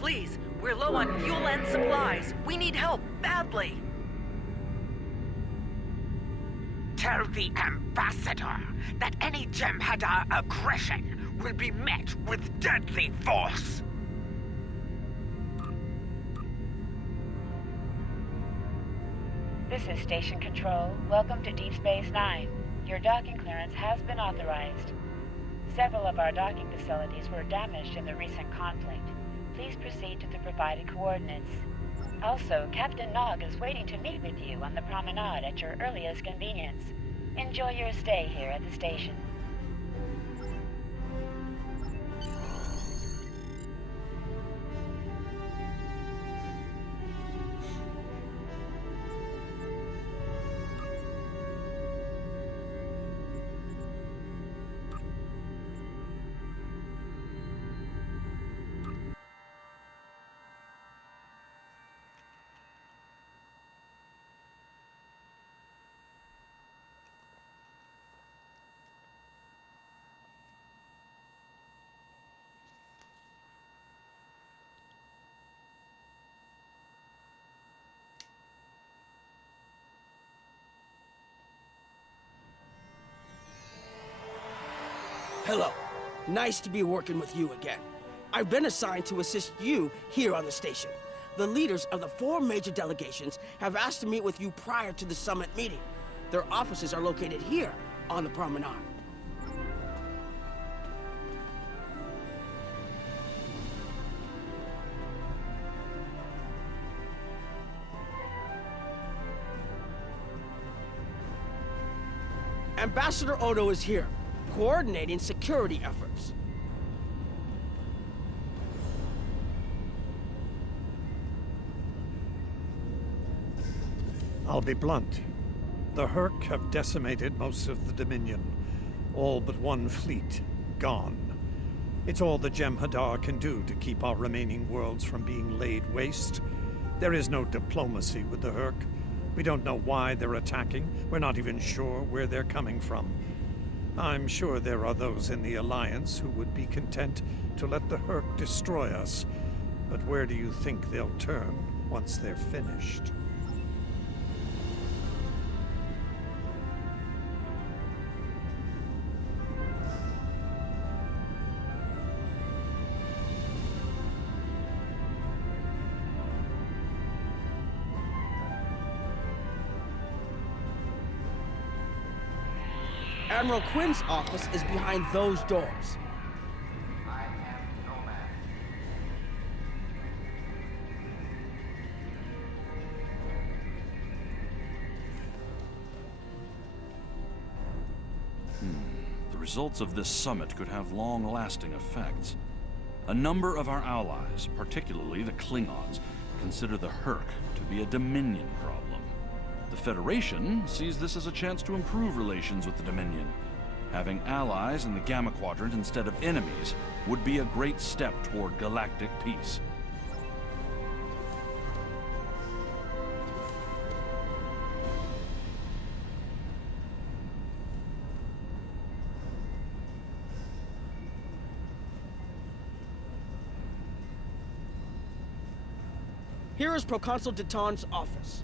Please, we're low on fuel and supplies. We need help, badly. Tell the Ambassador that any Jem'Hadar aggression will be met with deadly force. This is Station Control. Welcome to Deep Space Nine. Your docking clearance has been authorized. Several of our docking facilities were damaged in the recent conflict. Please proceed to the provided coordinates. Also, Captain Nog is waiting to meet with you on the promenade at your earliest convenience. Enjoy your stay here at the station. Hello. Nice to be working with you again. I've been assigned to assist you here on the station. The leaders of the 4 major delegations have asked to meet with you prior to the summit meeting. Their offices are located here on the promenade. Ambassador Odo is here, coordinating security efforts. I'll be blunt. The Hurk have decimated most of the Dominion. All but one fleet, gone. It's all the Jem'Hadar can do to keep our remaining worlds from being laid waste. There is no diplomacy with the Hurk. We don't know why they're attacking. We're not even sure where they're coming from. I'm sure there are those in the Alliance who would be content to let the Hurk destroy us. But where do you think they'll turn once they're finished? Admiral Quinn's office is behind those doors. The results of this summit could have long-lasting effects. A number of our allies, particularly the Klingons, consider the Hurk to be a Dominion problem. The Federation sees this as a chance to improve relations with the Dominion. Having allies in the Gamma Quadrant instead of enemies would be a great step toward galactic peace. Here is Proconsul Deton's office.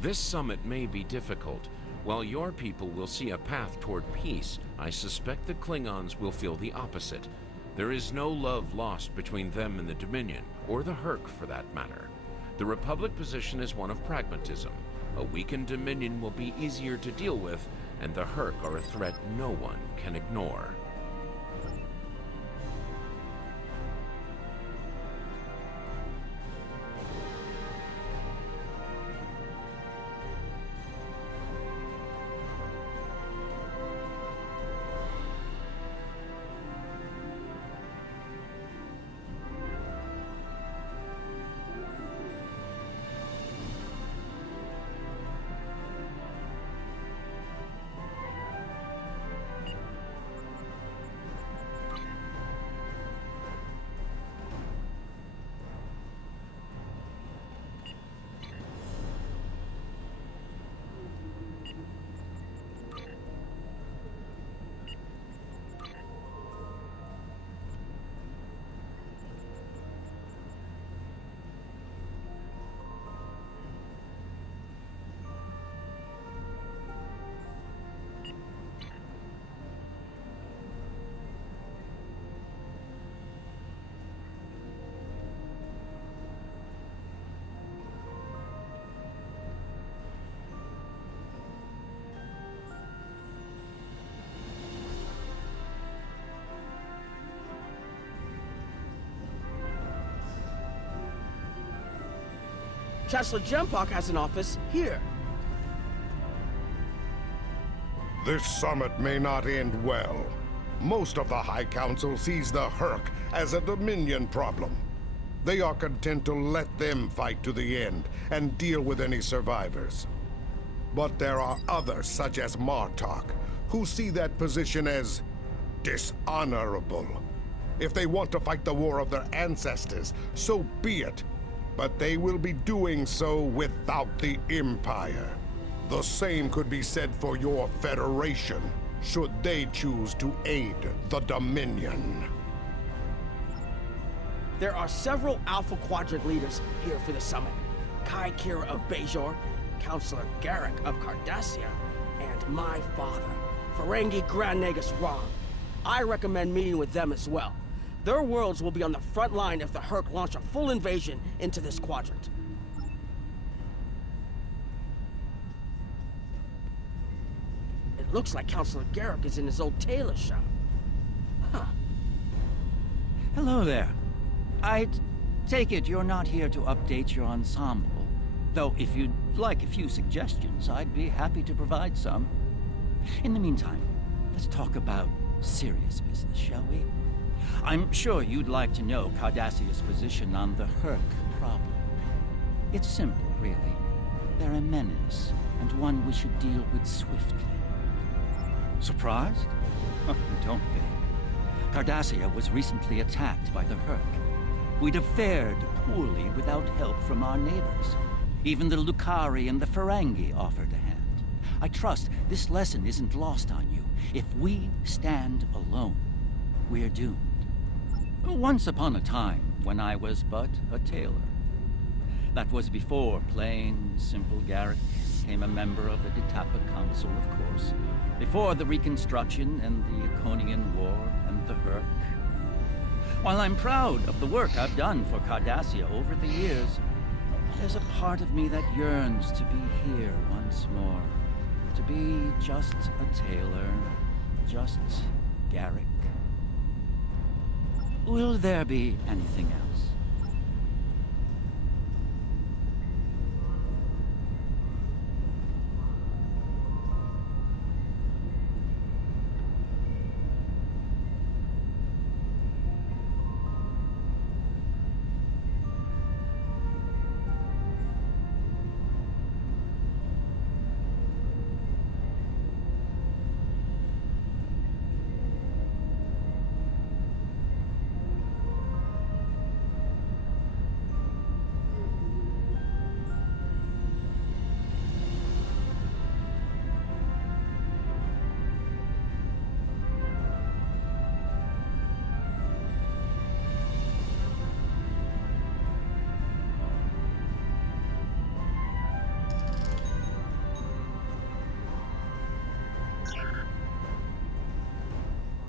This summit may be difficult. While your people will see a path toward peace, I suspect the Klingons will feel the opposite. There is no love lost between them and the Dominion, or the Hurk for that matter. The Republic position is one of pragmatism. A weakened Dominion will be easier to deal with, and the Hurk are a threat no one can ignore. Chancellor Jempok has an office here. This summit may not end well. Most of the High Council sees the Herc as a Dominion problem. They are content to let them fight to the end and deal with any survivors. But there are others, such as Martok, who see that position as dishonorable. If they want to fight the war of their ancestors, so be it. But they will be doing so without the Empire. The same could be said for your Federation, should they choose to aid the Dominion. There are several Alpha Quadrant leaders here for the summit. Kai Kira of Bajor, Counselor Garrick of Cardassia, and my father, Ferengi Grand Nagus Rom. I recommend meeting with them as well. Their worlds will be on the front line if the Herc launch a full invasion into this quadrant. It looks like Counselor Garrick is in his old tailor shop. Huh. Hello there. I take it you're not here to update your ensemble. Though if you'd like a few suggestions, I'd be happy to provide some. In the meantime, let's talk about serious business, shall we? I'm sure you'd like to know Cardassia's position on the Herc problem. It's simple, really. They're a menace, and one we should deal with swiftly. Surprised? Don't be. Cardassia was recently attacked by the Herc. We'd have fared poorly without help from our neighbors. Even the Lucari and the Ferengi offered a hand. I trust this lesson isn't lost on you. If we stand alone, we're doomed. Once upon a time, when I was but a tailor. That was before plain, simple Garrick became a member of the Ditapa Council, of course. Before the Reconstruction and the Iconian War and the Herc. While I'm proud of the work I've done for Cardassia over the years, there's a part of me that yearns to be here once more. To be just a tailor, just Garrick. Will there be anything else?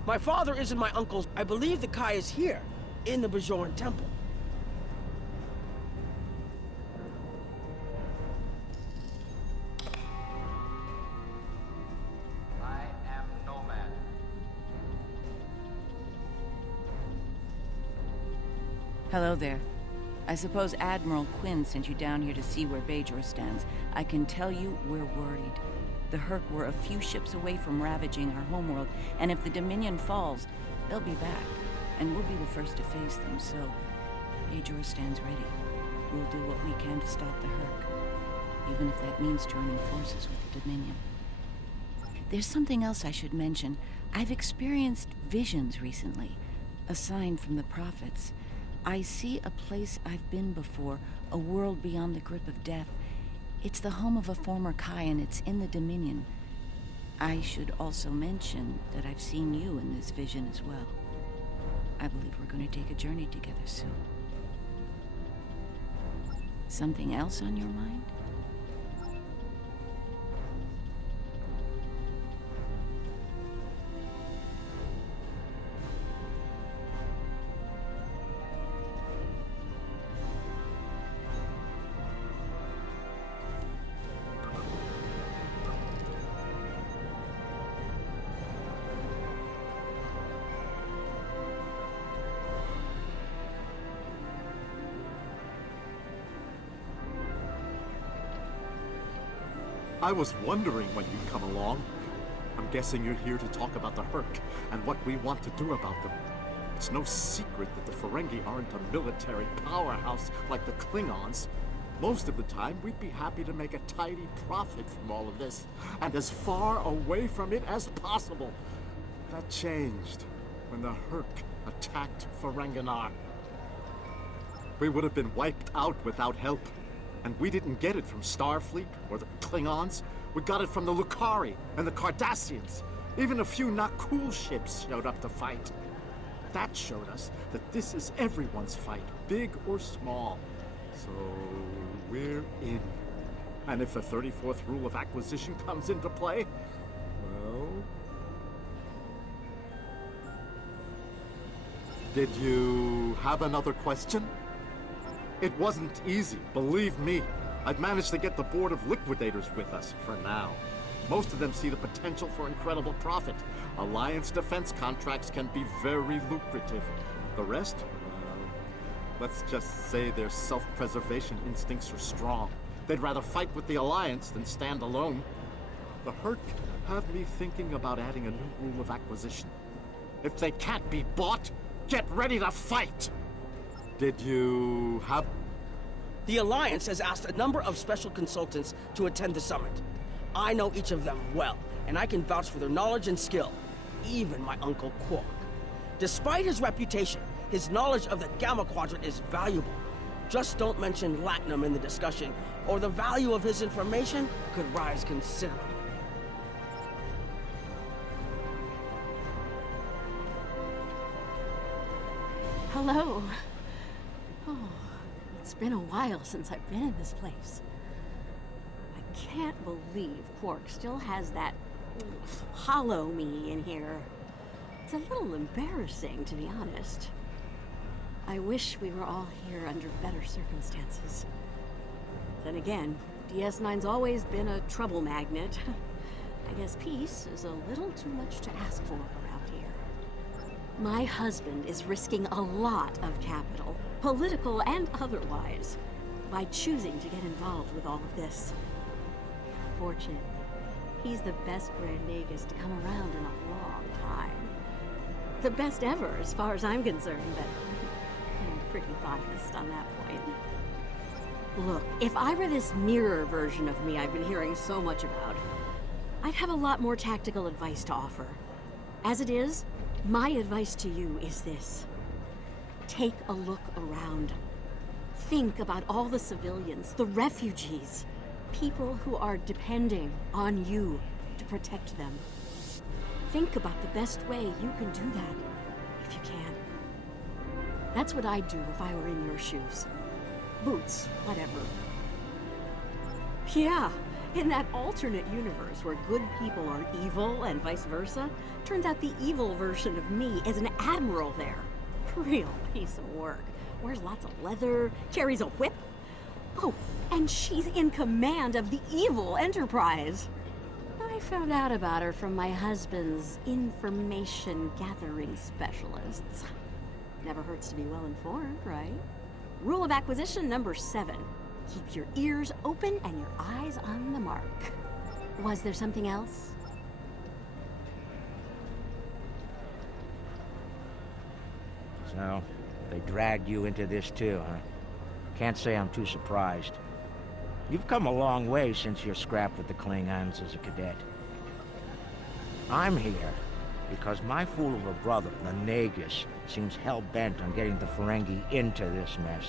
My father isn't my uncle's. I believe the Kai is here, in the Bajoran Temple. I am Nomad. Hello there. I suppose Admiral Quinn sent you down here to see where Bajor stands. I can tell you we're worried. The Herc were a few ships away from ravaging our homeworld, and if the Dominion falls, they'll be back, and we'll be the first to face them, so Bajor stands ready. We'll do what we can to stop the Herc, even if that means joining forces with the Dominion. There's something else I should mention. I've experienced visions recently, a sign from the prophets. I see a place I've been before, a world beyond the grip of death. It's the home of a former Kai, and it's in the Dominion. I should also mention that I've seen you in this vision as well. I believe we're going to take a journey together soon. Something else on your mind? I was wondering when you'd come along. I'm guessing you're here to talk about the Herc and what we want to do about them. It's no secret that the Ferengi aren't a military powerhouse like the Klingons. Most of the time, we'd be happy to make a tidy profit from all of this, and as far away from it as possible. That changed when the Herc attacked Ferenginar. We would have been wiped out without help. And we didn't get it from Starfleet or the Klingons. We got it from the Lucari and the Cardassians. Even a few not cool ships showed up to fight. That showed us that this is everyone's fight, big or small. So we're in. And if the 34th rule of acquisition comes into play, well... Did you have another question? It wasn't easy, believe me. I've managed to get the board of liquidators with us, for now. Most of them see the potential for incredible profit. Alliance defense contracts can be very lucrative. The rest, well, let's just say their self-preservation instincts are strong. They'd rather fight with the Alliance than stand alone. The Herc have me thinking about adding a new rule of acquisition. If they can't be bought, get ready to fight! Did you have... The Alliance has asked a number of special consultants to attend the summit. I know each of them well, and I can vouch for their knowledge and skill. Even my Uncle Quark. Despite his reputation, his knowledge of the Gamma Quadrant is valuable. Just don't mention Latinum in the discussion, or the value of his information could rise considerably. Hello. Oh, it's been a while since I've been in this place. I can't believe Quark still has that hollow me in here. It's a little embarrassing, to be honest. I wish we were all here under better circumstances. Then again, DS9's always been a trouble magnet. I guess peace is a little too much to ask for around here. My husband is risking a lot of capital, political and otherwise, by choosing to get involved with all of this. Fortunately, he's the best Grand Nagus to come around in a long time. The best ever, as far as I'm concerned, but I'm pretty biased on that point. Look, if I were this mirror version of me I've been hearing so much about, I'd have a lot more tactical advice to offer. As it is, my advice to you is this. Take a look around. Think about all the civilians, the refugees, people who are depending on you to protect them. Think about the best way you can do that, if you can. That's what I'd do if I were in your shoes. Boots, whatever. Yeah, in that alternate universe where good people are evil and vice versa, turns out the evil version of me is an admiral there. Real piece of work. Wears lots of leather, carries a whip. Oh, and she's in command of the evil Enterprise. I found out about her from my husband's information gathering specialists. Never hurts to be well informed, right? Rule of acquisition number 7. Keep your ears open and your eyes on the mark. Was there something else? So, they dragged you into this too, huh? Can't say I'm too surprised. You've come a long way since your scrap with the Klingons as a cadet. I'm here because my fool of a brother, the Nagus, seems hell-bent on getting the Ferengi into this mess.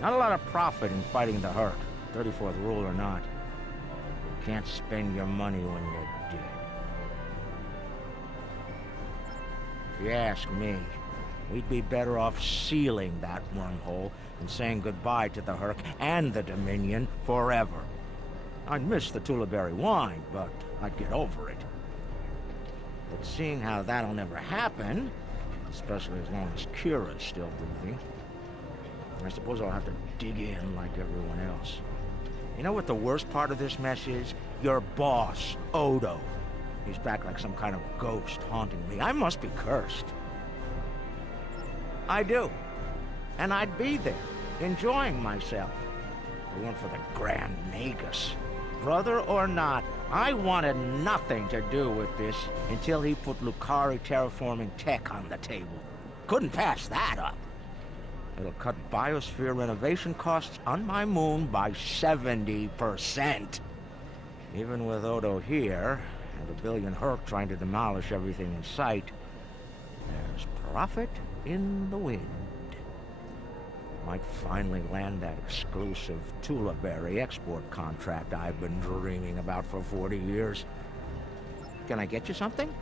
Not a lot of profit in fighting the Herc, 34th rule or not. You can't spend your money when you're dead. If you ask me, we'd be better off sealing that wormhole and saying goodbye to the Herc and the Dominion forever. I'd miss the Tullaberry wine, but I'd get over it. But seeing how that'll never happen, especially as long as Kira's still breathing, I suppose I'll have to dig in like everyone else. You know what the worst part of this mess is? Your boss, Odo. He's back like some kind of ghost haunting me. I must be cursed. I do. And I'd be there, enjoying myself, if it weren't for the Grand Nagus. brother or not, I wanted nothing to do with this until he put Lucari terraforming tech on the table. Couldn't pass that up. It'll cut biosphere renovation costs on my moon by 70%. Even with Odo here, and a billion Herc trying to demolish everything in sight, there's profit in the wind. Might finally land that exclusive Tula Berry export contract I've been dreaming about for 40 years. Can I get you something?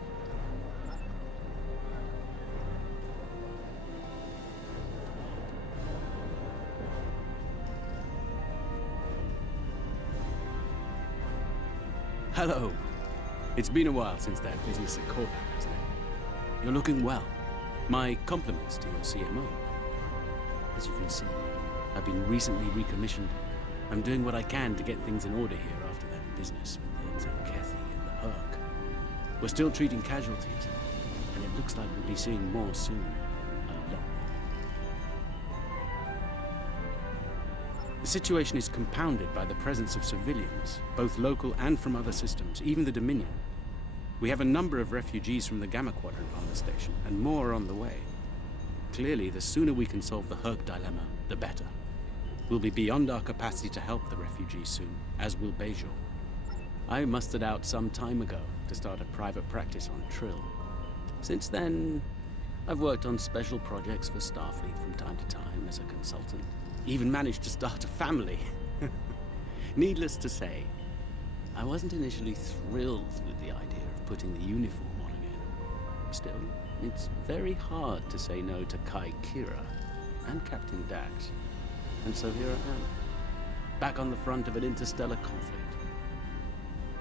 Hello. It's been a while since that business at Corvac, hasn't it? You're looking well. My compliments to your CMO. As you can see, I've been recently recommissioned. I'm doing what I can to get things in order here after that business with the Kathy and the Herc. We're still treating casualties, and it looks like we'll be seeing more soon. A lot more. The situation is compounded by the presence of civilians, both local and from other systems, even the Dominion. We have a number of refugees from the Gamma Quadrant on the station, and more on the way. Clearly, the sooner we can solve the Herc dilemma, the better. We'll be beyond our capacity to help the refugees soon, as will Bajor. I mustered out some time ago to start a private practice on Trill. Since then, I've worked on special projects for Starfleet from time to time as a consultant. Even managed to start a family. Needless to say, I wasn't initially thrilled with the idea of putting the uniform on again. Still, it's very hard to say no to Kai Kira and Captain Dax. And so here I am, back on the front of an interstellar conflict.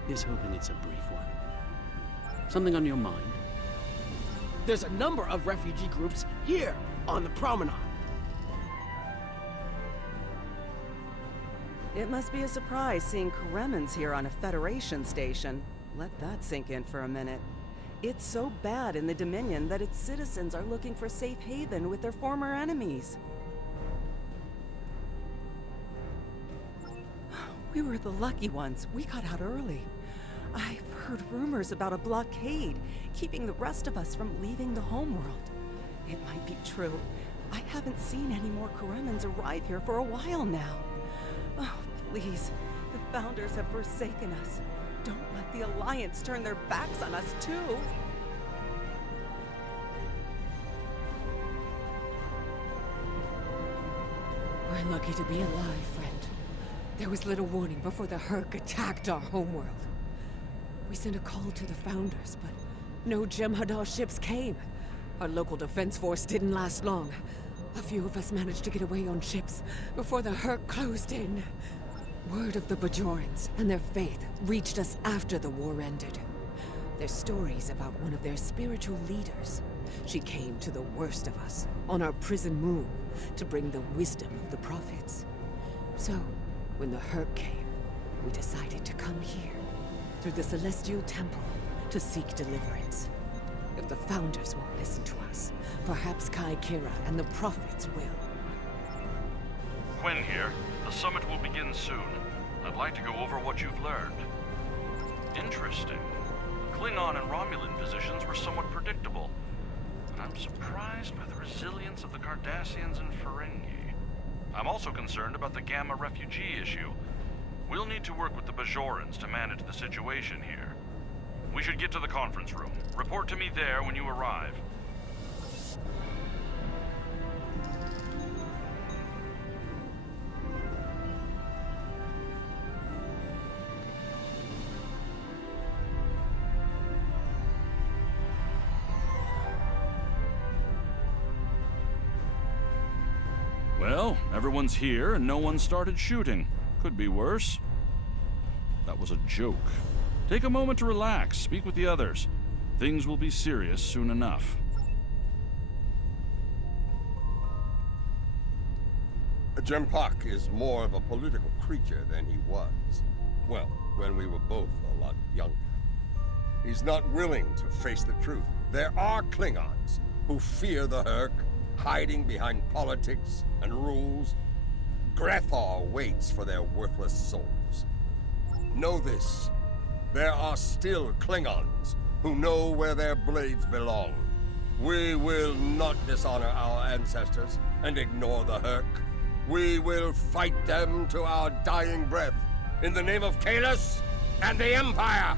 Here's hoping it's a brief one. Something on your mind? There's a number of refugee groups here on the promenade. It must be a surprise seeing Kremens here on a Federation station. Let that sink in for a minute. It's so bad in the Dominion that its citizens are looking for safe haven with their former enemies. We were the lucky ones. We got out early. I've heard rumors about a blockade, keeping the rest of us from leaving the homeworld. It might be true. I haven't seen any more Kremens arrive here for a while now. Oh, please. The Founders have forsaken us. Don't let the Alliance turn their backs on us, too. We're lucky to be alive, friend. There was little warning before the Herc attacked our homeworld. We sent a call to the Founders, but no Jem'Hadar ships came. Our local defense force didn't last long. A few of us managed to get away on ships before the Herc closed in. Word of the Bajorans and their faith reached us after the war ended. Their stories about one of their spiritual leaders. She came to the worst of us, on our prison moon, to bring the wisdom of the prophets. So, when the Herc came, we decided to come here, through the Celestial Temple, to seek deliverance. If the Founders won't listen to us, perhaps Kai Kira and the prophets will. Quinn here. The summit will begin soon. I'd like to go over what you've learned. Interesting. The Klingon and Romulan positions were somewhat predictable. But I'm surprised by the resilience of the Cardassians and Ferengi. I'm also concerned about the Gamma refugee issue. We'll need to work with the Bajorans to manage the situation here. We should get to the conference room. Report to me there when you arrive. Well, everyone's here and no one started shooting. Could be worse. That was a joke. Take a moment to relax, speak with the others. Things will be serious soon enough. Jempak is more of a political creature than he was. Well, when we were both a lot younger. He's not willing to face the truth. There are Klingons who fear the Herc, hiding behind politics and rules. Grethar waits for their worthless souls. Know this. There are still Klingons who know where their blades belong. We will not dishonor our ancestors and ignore the Hurk. We will fight them to our dying breath in the name of Kahless and the Empire!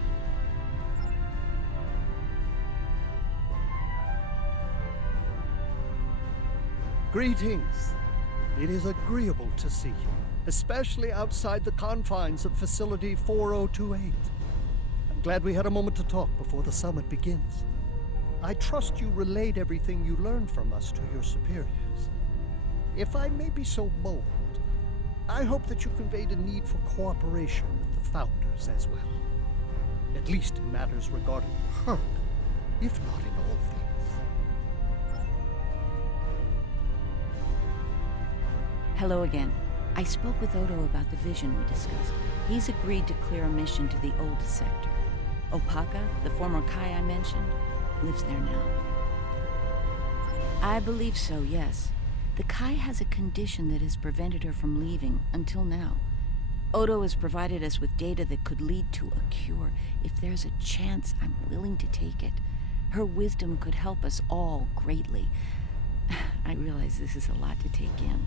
Greetings. It is agreeable to see you, especially outside the confines of Facility 4028. I'm glad we had a moment to talk before the summit begins. I trust you relayed everything you learned from us to your superiors. If I may be so bold, I hope that you conveyed a need for cooperation with the Founders as well. At least in matters regarding Hurk, if not in all things. Hello again. I spoke with Odo about the vision we discussed. He's agreed to clear a mission to the old sector. Opaka, the former Kai I mentioned, lives there now. I believe so, yes. The Kai has a condition that has prevented her from leaving until now. Odo has provided us with data that could lead to a cure. If there's a chance, I'm willing to take it. Her wisdom could help us all greatly. I realize this is a lot to take in,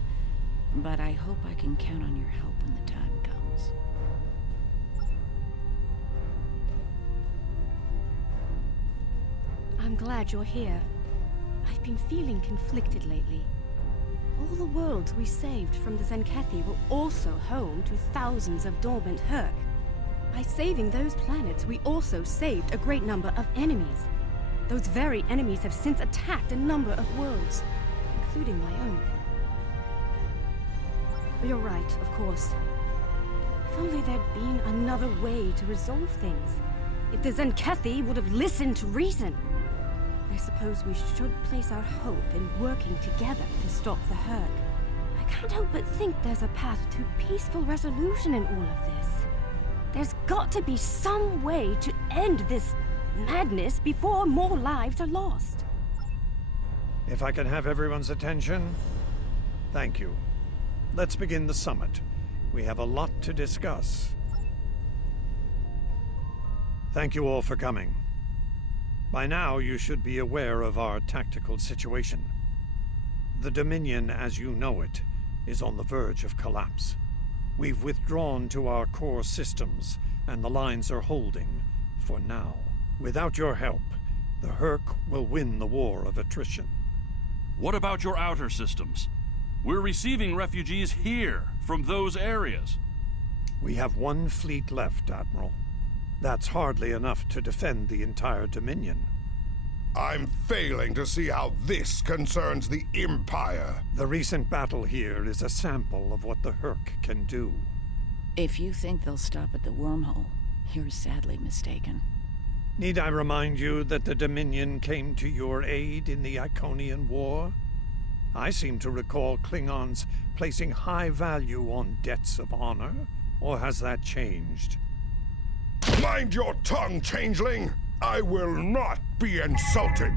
but I hope I can count on your help when the time comes. I'm glad you're here. I've been feeling conflicted lately. All the worlds we saved from the Zenkethi were also home to thousands of dormant Hurk. By saving those planets, we also saved a great number of enemies. Those very enemies have since attacked a number of worlds, including my own. You're right, of course. If only there'd been another way to resolve things. If the Zenkethi would have listened to reason. I suppose we should place our hope in working together to stop the Hurk. I can't help but think there's a path to peaceful resolution in all of this. There's got to be some way to end this madness before more lives are lost. If I can have everyone's attention, thank you. Let's begin the summit. We have a lot to discuss. Thank you all for coming. By now, you should be aware of our tactical situation. The Dominion, as you know it, is on the verge of collapse. We've withdrawn to our core systems, and the lines are holding, for now. Without your help, the Hurk will win the war of attrition. What about your outer systems? We're receiving refugees here, from those areas. We have one fleet left, Admiral. That's hardly enough to defend the entire Dominion. I'm failing to see how this concerns the Empire. The recent battle here is a sample of what the Hurk can do. If you think they'll stop at the wormhole, you're sadly mistaken. Need I remind you that the Dominion came to your aid in the Iconian War? I seem to recall Klingons placing high value on debts of honor, or has that changed? Mind your tongue, changeling! I will not be insulted!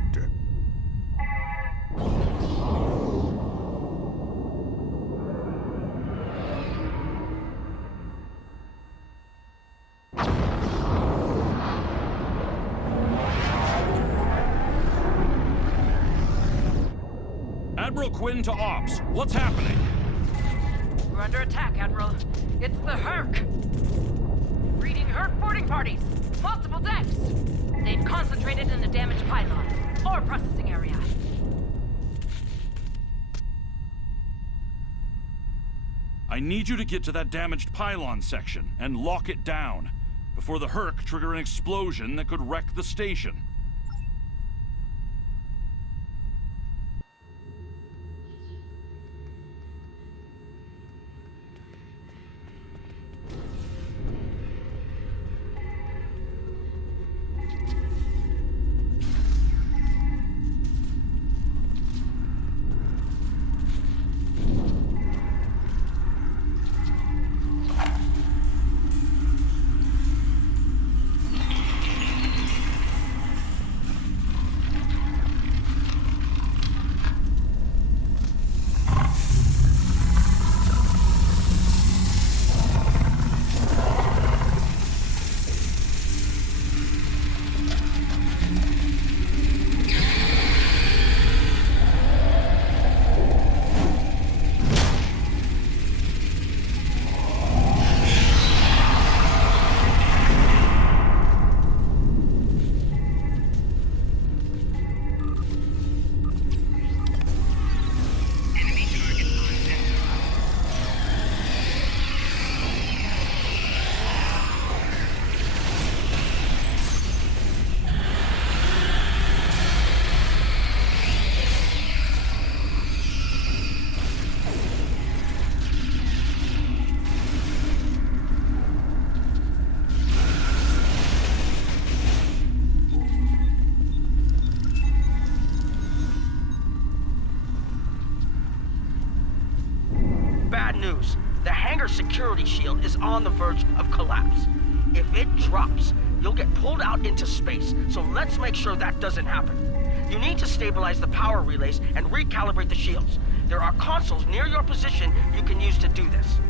Admiral Quinn to Ops. What's happening? We're under attack, Admiral. It's the Hurk! Reading Hurk boarding parties. Multiple decks. They've concentrated in the damaged pylon. Ore processing area. I need you to get to that damaged pylon section and lock it down before the Hurk trigger an explosion that could wreck the station. news. The hangar security shield is on the verge of collapse. If it drops, you'll get pulled out into space, so let's make sure that doesn't happen. You need to stabilize the power relays and recalibrate the shields. There are consoles near your position you can use to do this.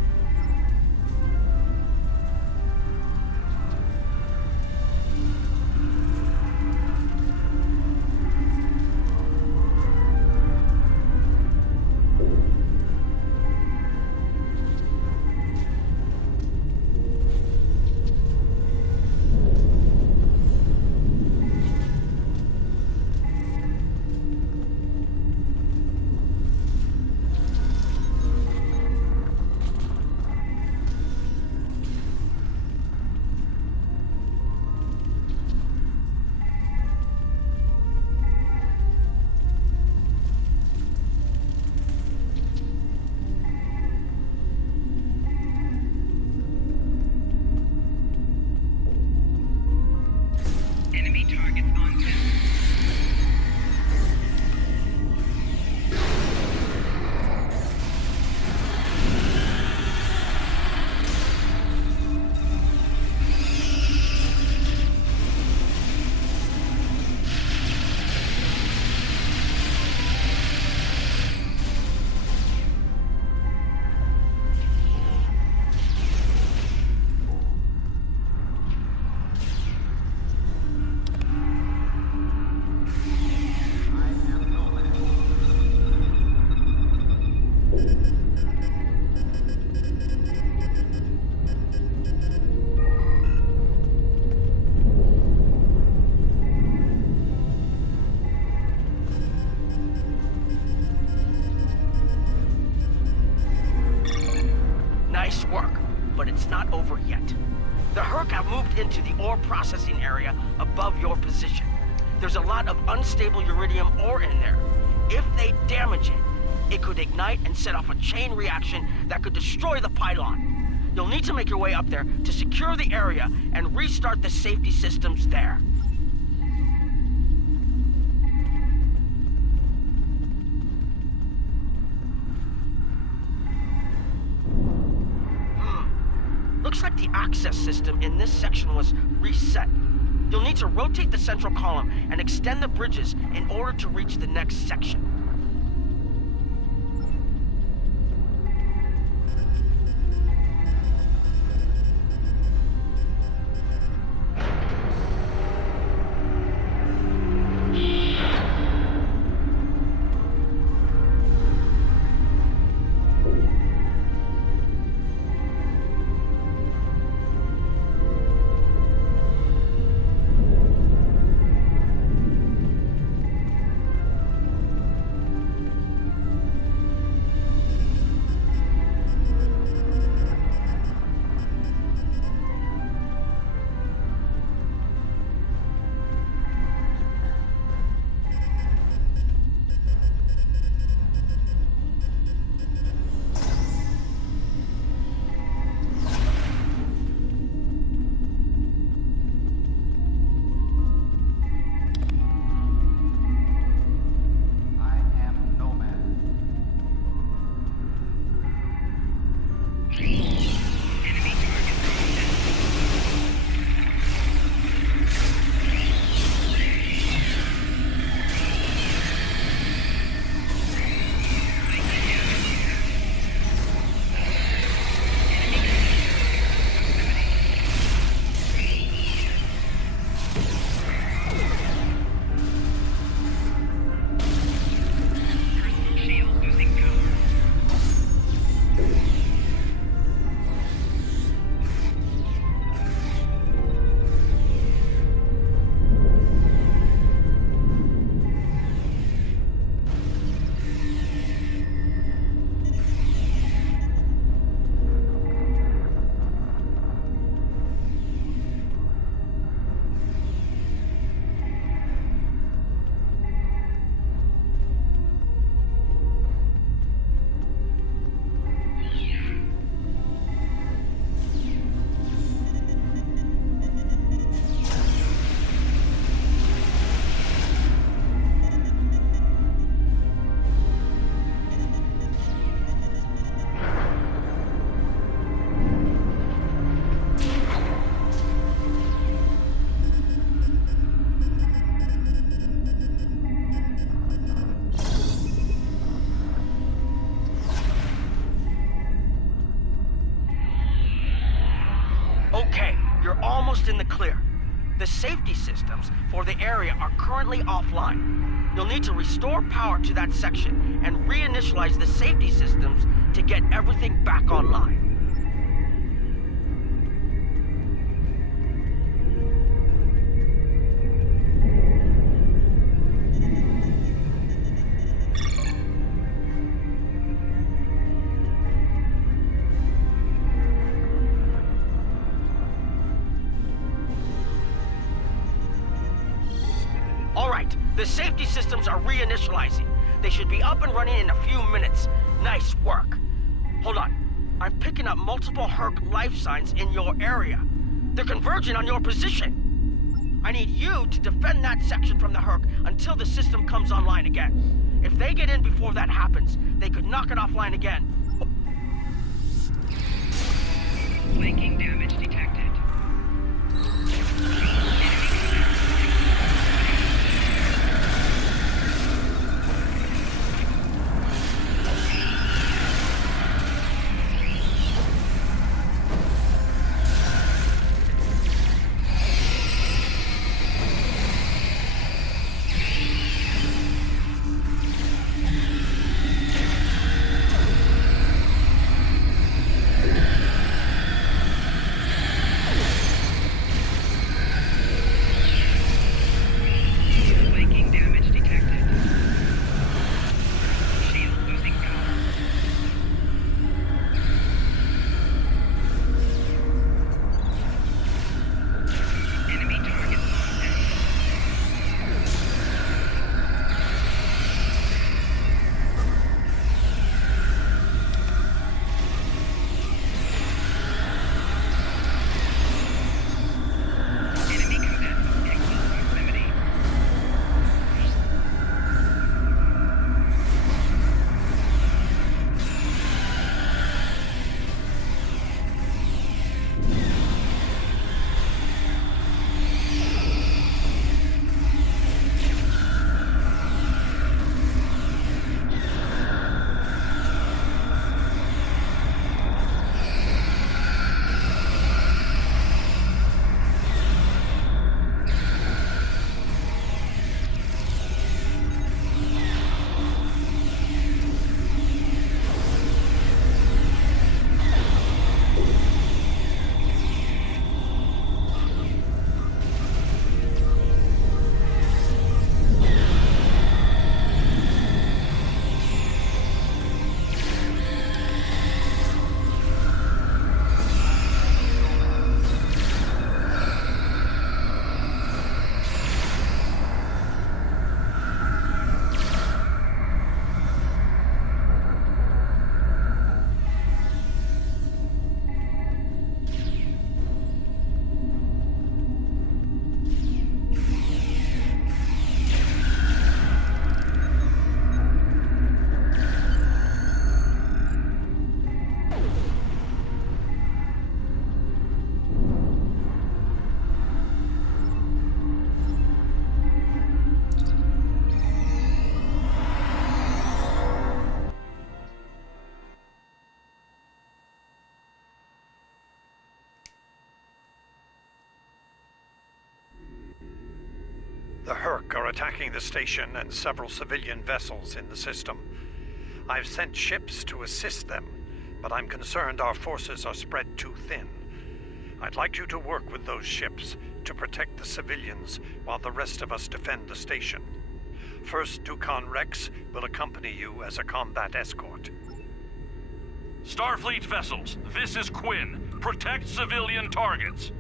Nice work, but it's not over yet. The Herc have moved into the ore processing area above your position. There's a lot of unstable uridium ore in there. If they damage it, it could ignite and set off a chain reaction that could destroy the pylon. You'll need to make your way up there to secure the area and restart the safety systems there. Looks like the access system in this section was reset. You'll need to rotate the central column and extend the bridges in order to reach the next section. almost in the clear. The safety systems for the area are currently offline. You'll need to restore power to that section and reinitialize the safety systems to get everything back online. The safety systems are reinitializing. They should be up and running in a few minutes. Nice work. Hold on. I'm picking up multiple Herc life signs in your area. They're converging on your position. I need you to defend that section from the Herc until the system comes online again. If they get in before that happens, they could knock it offline again. Flanking damage detected. The Herc are attacking the station and several civilian vessels in the system. I've sent ships to assist them, but I'm concerned our forces are spread too thin. I'd like you to work with those ships to protect the civilians while the rest of us defend the station. First Dukan Rex will accompany you as a combat escort. Starfleet vessels, this is Quinn. Protect civilian targets.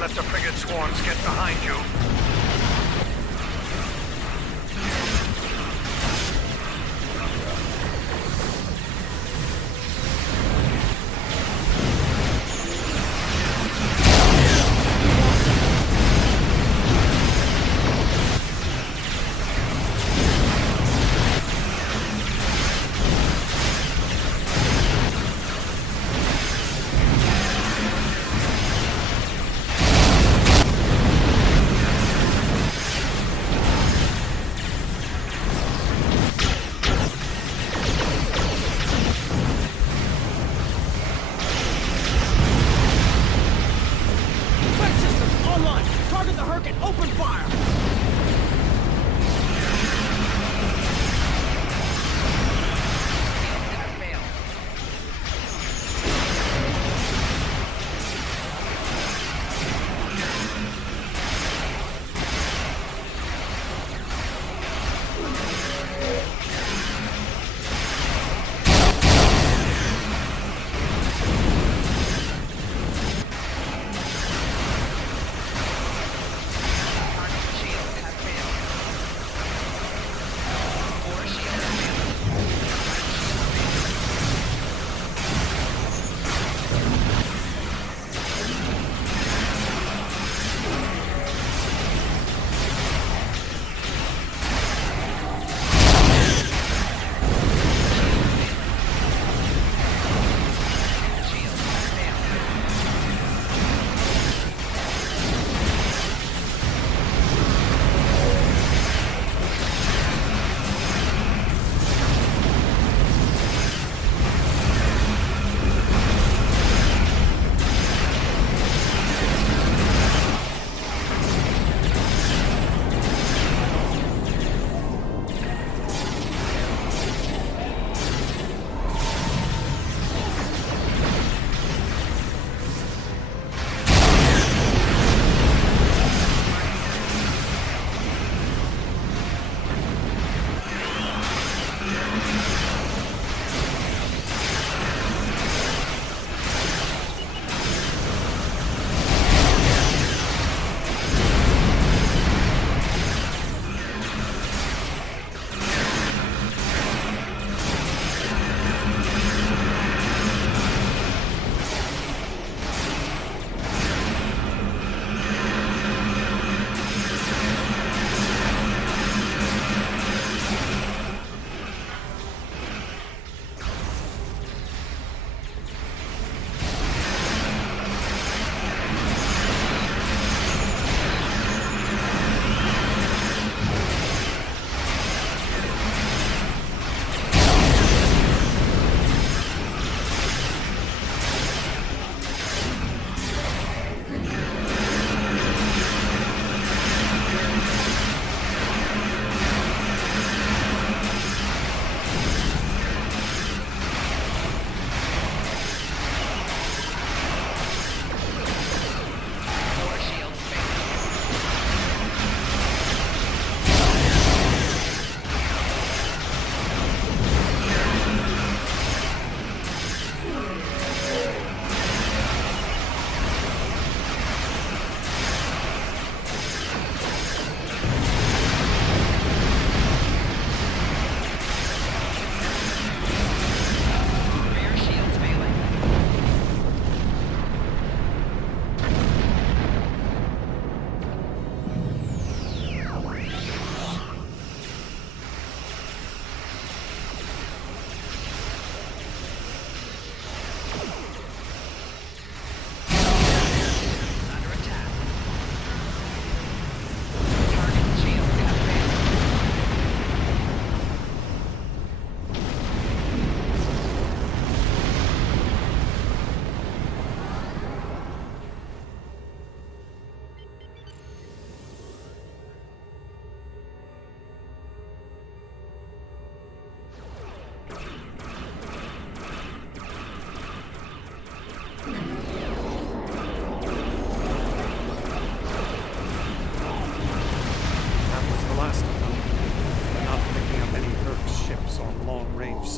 Let the frigate swarms get behind you. Herc and open fire!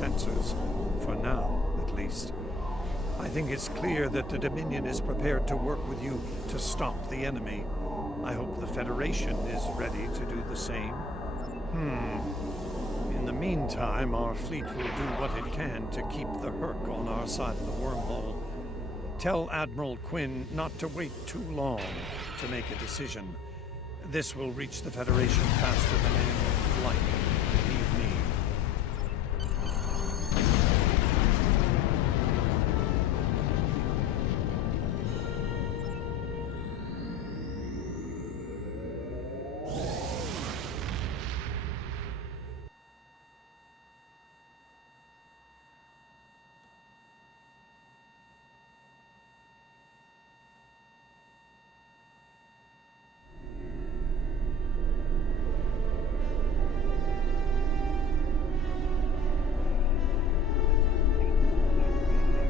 sensors. For now, at least. I think it's clear that the Dominion is prepared to work with you to stop the enemy. I hope the Federation is ready to do the same. In the meantime, our fleet will do what it can to keep the Herc on our side of the wormhole. Tell Admiral Quinn not to wait too long to make a decision. This will reach the Federation faster than anyone would like.